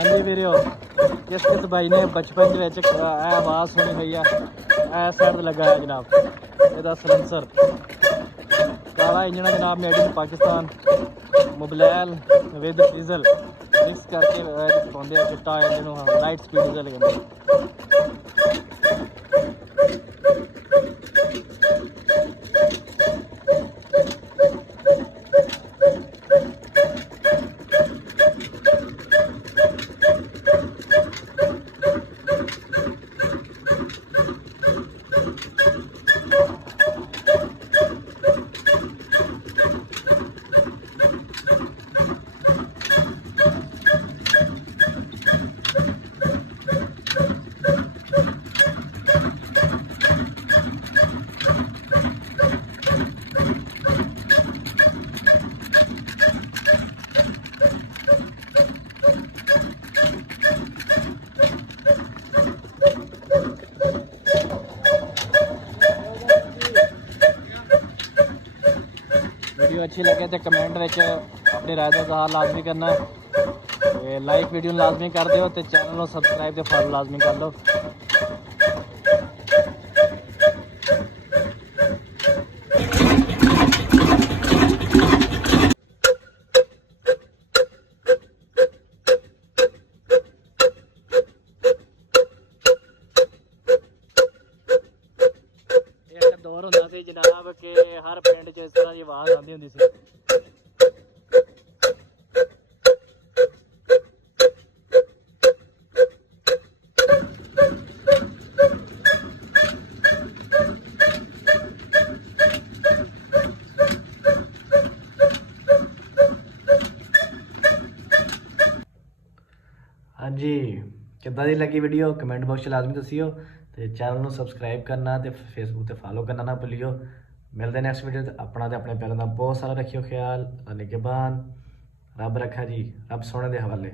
हाँ जी वीरो किस किस भाई ने बचपन आवाज़ सुनी हुई है ए साइड लगा है जनाब ਇਹਦਾ ਸਲੈਂਸਰ काला इंजन है जनाब made in Pakistan mobile with diesel mix करके पाते चिट्टा जिन्होंने लाइट स्पीड डीजल कहते वीडियो अच्छी लगे तो कमेंट में अपनी राय का इजहार लाजमी करना है लाइक वीडियो लाजमी कर दो तो चैनल को सबसक्राइब तो फॉलो लाजमी कर लो। दौर होंदा सी जनाब कि हर पिंड च इस तरह की आवाज़ आती होंदी सी। हाँ जी किद्दां दी लगी वीडियो कमेंट बॉक्स लाजमी दस्सियो ते चैनल को सबसक्राइब करना ते फेसबुक ते फॉलो करना ना भुल्लियो। मिलते नैक्सट वीडियो ते अपना ते अपने प्यारों का बहुत सारा रखियो ख्याल। निगहबान रब रखा जी रब सोने दे हवाले।